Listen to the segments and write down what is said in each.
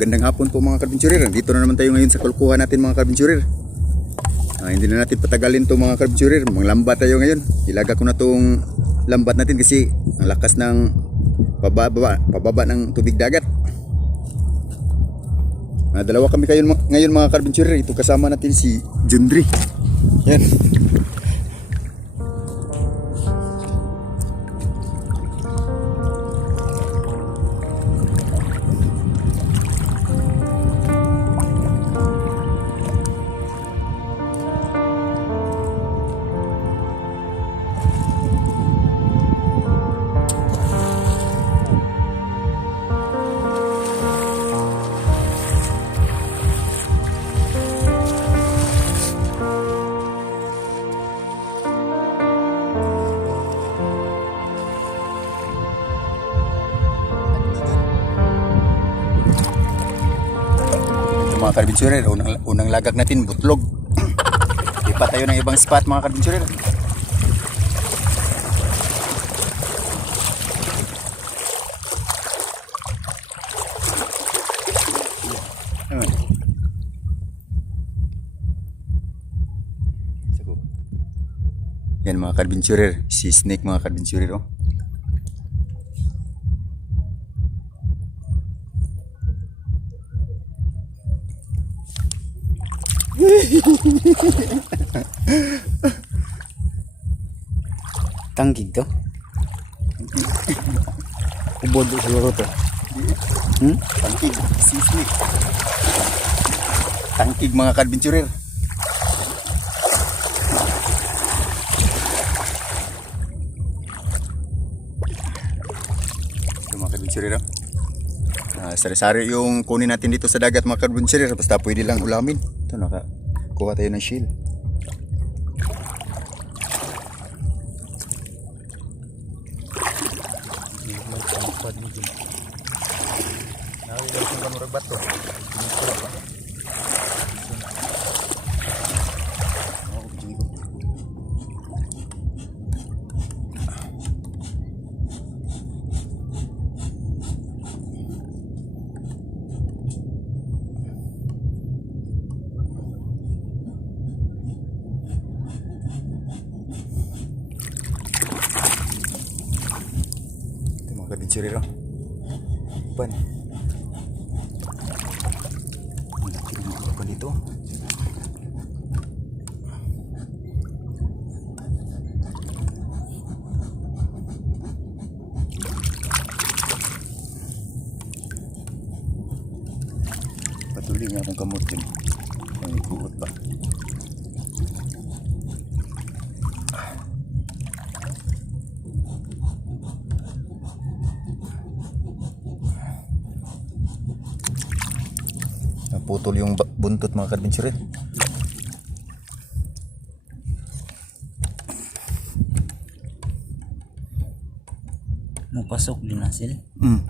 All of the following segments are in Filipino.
Magandang hapon po mga kadventurer. Dito na naman tayo ngayon sa kulkuhan natin mga kadventurer. Ah, hindi na natin patagalin to mga kadventurer. Mga lambat tayo ngayon. Ilaga ko na tong lambat natin kasi ang lakas ng pababa, pababa ng tubig dagat. Ah, dalawa kami kayo ngayon mga kadventurer. Ito kasama natin si Jundri. Yan. Mga kadventurer, unang, unang lagak natin, butlog. Lipat tayo ng ibang spot mga. Sago. Yan mga kadventurer, si Snake mga kadventurer oh. Tanggig to. Ubod siguro to. Hmm? Tangkig, si Snake. Tangkig mga kadventurer. Ito mga kadventurer. ah. Ah, sari-sari yung kunin natin dito sa dagat mga kadventurer. Basta pwede lang ulamin. Ito naka kuha tayo ng shield. Ito mga kadventurer. oh. Ban. Ang laki ng mga kapal dito. Patuloy nga akong kamot din. May guot ba? Naputol yung buntot mga kadventurer. Mapasok din na sila. Mm.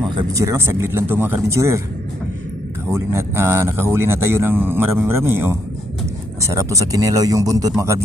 Mga karbinsurer, oh, saglit lang to mga karbinsurer. Kahuli na, ah, nakahuli na tayo ng marami-marami. Oh. Sarap to sa kinilaw yung buntot mga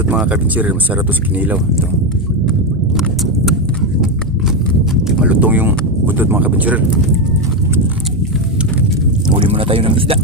karbinsurer. buntot mga kabinsirer. Masarap to sa kinilaw. Ito. Malutong yung buntot mga kabinsirer. Muli muna tayo ng isda.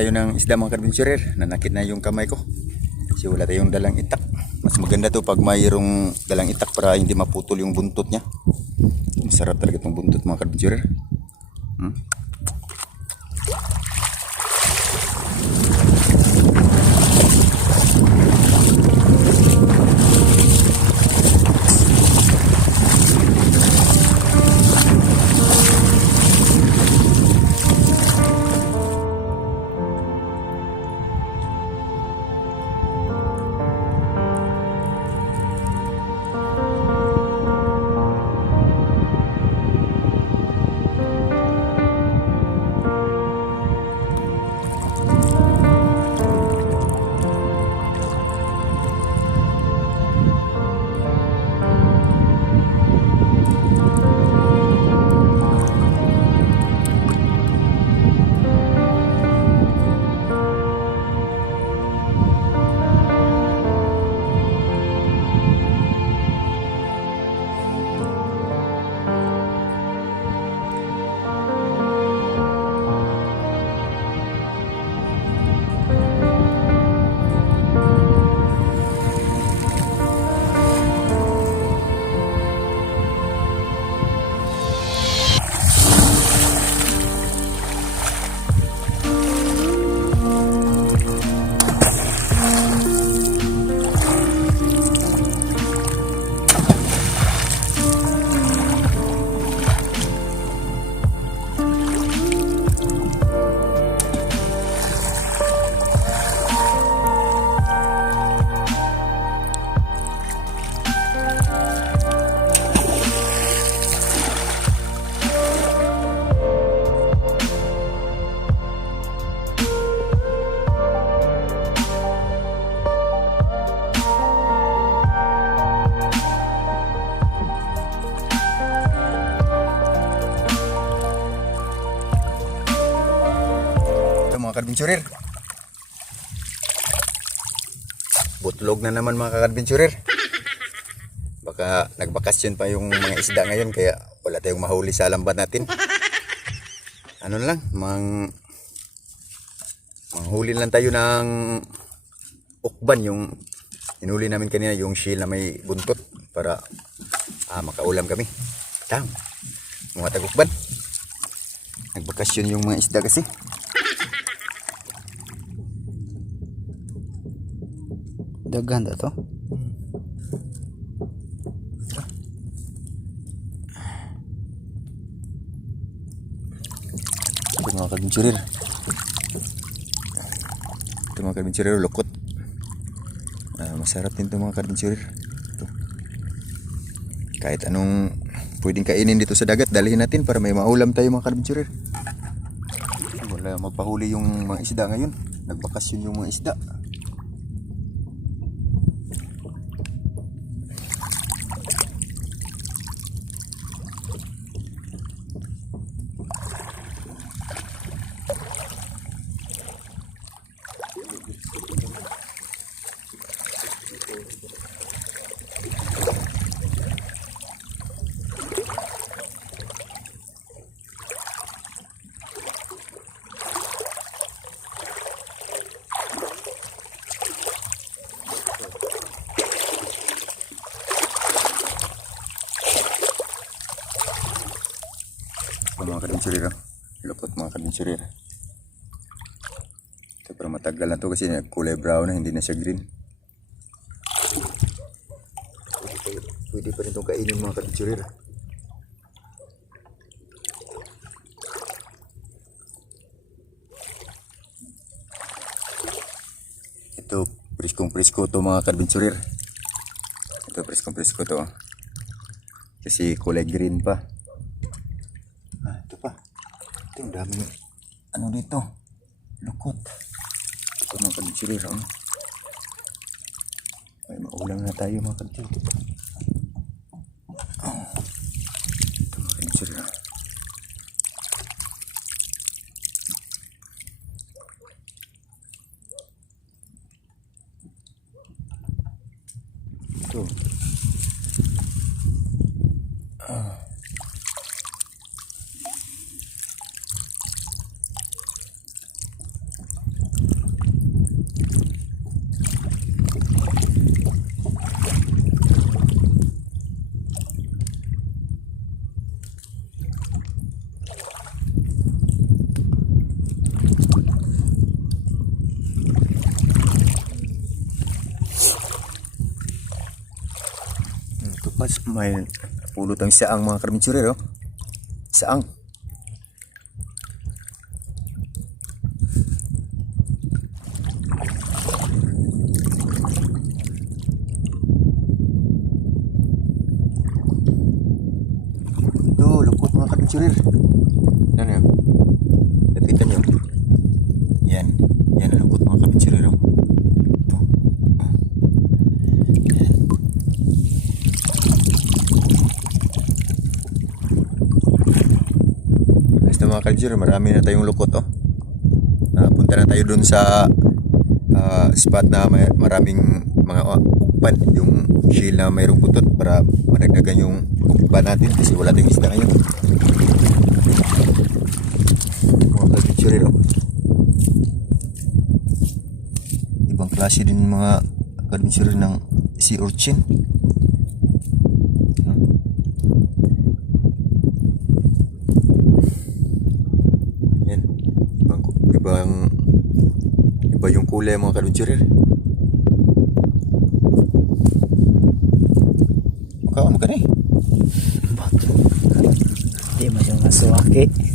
Tayo ng isda mga kadventurer. Nanakit na yung kamay ko. Kasi wala tayong dalang itak. Mas maganda to pag mayroong dalang itak para hindi maputol yung buntot niya. Masarap talaga itong buntot mga kadventurer. Hmm? Naman mga kadventurer. Baka nagbakasyon pa yung mga isda ngayon kaya wala tayong mahuli sa lambat natin. Ano lang, mang manghuli lang tayo ng ukban yung inuli namin kanina yung shell na may buntot para ah, makaulam kami. Tam. Mga tagukban. Nagbakasyon yung mga isda kasi. Daghan to. mga kadventurer. Ito mga kadventurer, lukot. Ah, masarap din ito mga kadventurer. Ito. Kahit anong pwedeng kainin dito sa dagat, dalhin natin para may maulam tayo mga kadventurer. Wala magpahuli yung mga isda ngayon. Nagbakasyon yung mga isda. Kadventurer. oh. Lukot mga kadventurer. Ito pero matagal na to kasi kulay brown na, hindi na siya green. Pwede pa, rin itong kainin mga kadventurer. Ito, priskong prisko to mga kadventurer. Ito, priskong prisko to. oh. Kasi kulay green pa. Ito daming ano dito. Lukot. Ito mga kadventurer. Oh. Ay, maulang na tayo mga kadventurer. Oh. Ito mga kadventurer. oh. Ito. Hmm, May pulot ang saang mga karmitsurer, oh. Saang. Ito, lukot mga karmitsurer. Ano yun? Nakita nyo? Yan. Yan ang lukot mga karmitsurer, oh. Ito. Kaljur, marami na tayong lukot oh. Napunta na tayo dun sa ah, spot na may, maraming mga uh, yung shell na mayroong butot para managdagan yung ukpan natin kasi wala tayong isda ngayon. Mga kaljur oh. Ibang klase din mga kaljur ng sea urchin. Yan. Ibang, iba yung kulay mga kadventurer. Mukha ka eh. Di mo siya masuwaki.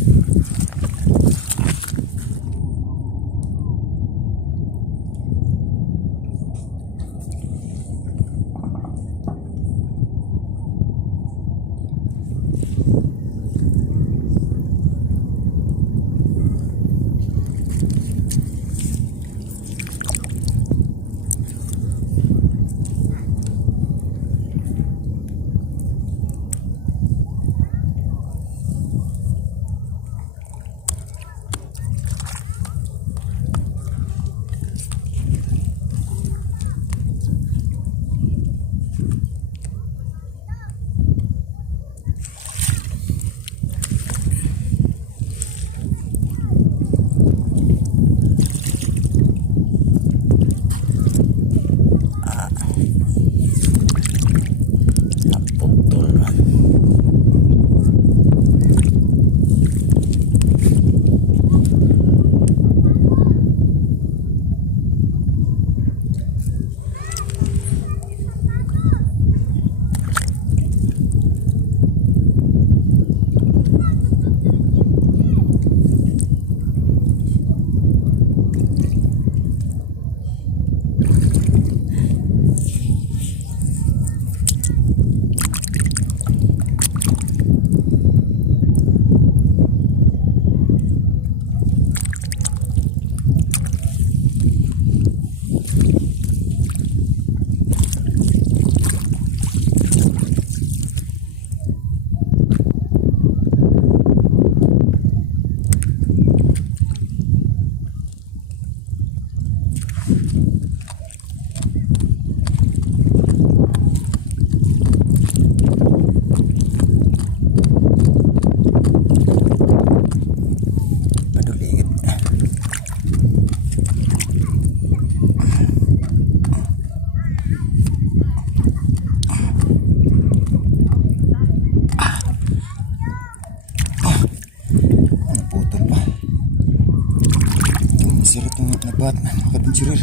Pungot na bat, mga kabinsurer.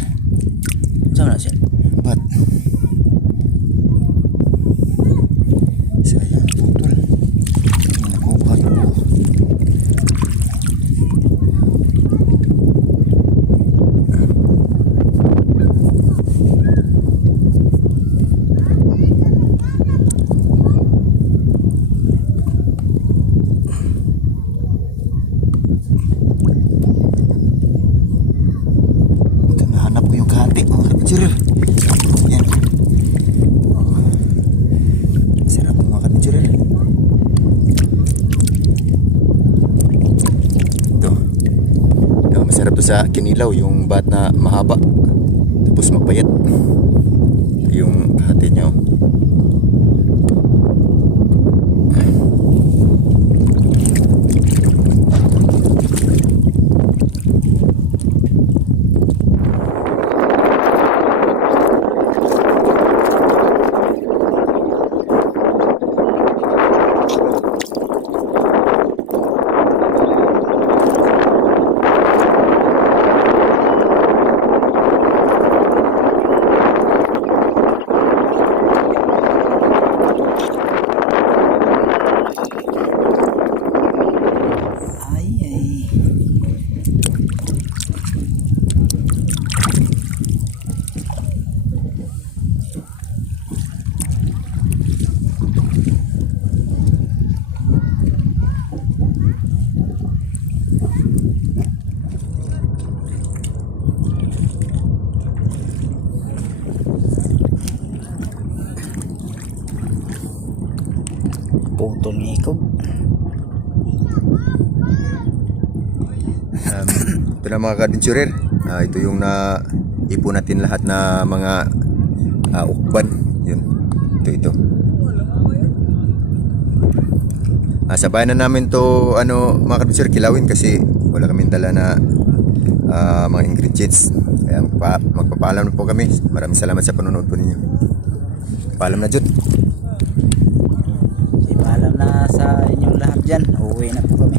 Saan na siya? Bat. To sa kinilaw, yung bat na mahaba. Tapos mapayat. Ito yung hati niya. oh. Ay, ay. Putol ng ikaw. Um, ito na mga kadventurer. Ah, ito yung na ipon natin lahat na mga ah, ukban. Yun. Ito ito. Ah, sabayan na namin to ano mga kadventurer kilawin kasi wala kaming dala na ah, mga ingredients. Kaya magpa, magpapaalam na po kami. Maraming salamat sa panonood po ninyo. Paalam na Jud. Paalam na sa inyong lahat dyan. Uuwi na po kami.